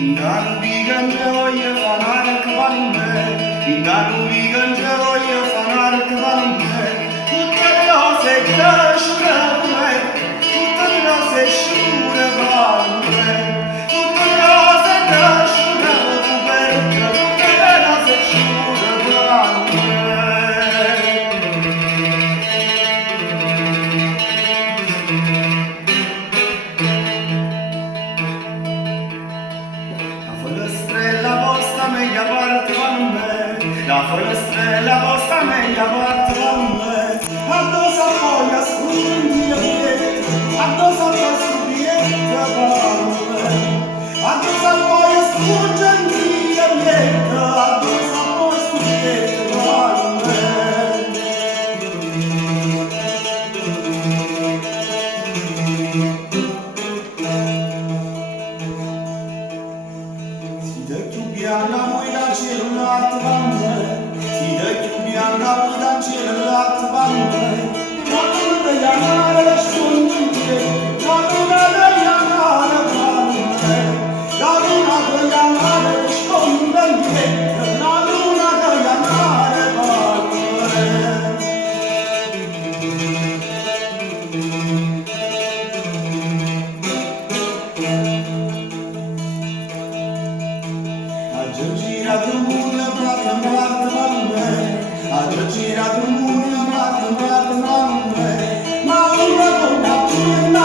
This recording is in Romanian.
Inganul vigănjoie, fanară căvalme, Inganul vigănjoie, fanară căvalme, Puterea se grășură lume, Puterea se șură valme, Puterea se grășură lume, Puterea se șură valme. La fărăstrela vostra meia vartranne, addosa poi a scudiete, addosa poi a scudiete vanne, addosa poi a scudiete, addosa poi a scudiete vanne. Si de chiubiana voi la celulat vanne, Bianca uida celălalt vanne, Caduna de ianară șunte, Caduna de ianară vanne, Caduna de ianară șunte, Caduna de ianară vanne. Agirgira drumul plată moartă vanne, Agirgira drumul plată moartă vanne, Ma urmă cu capul în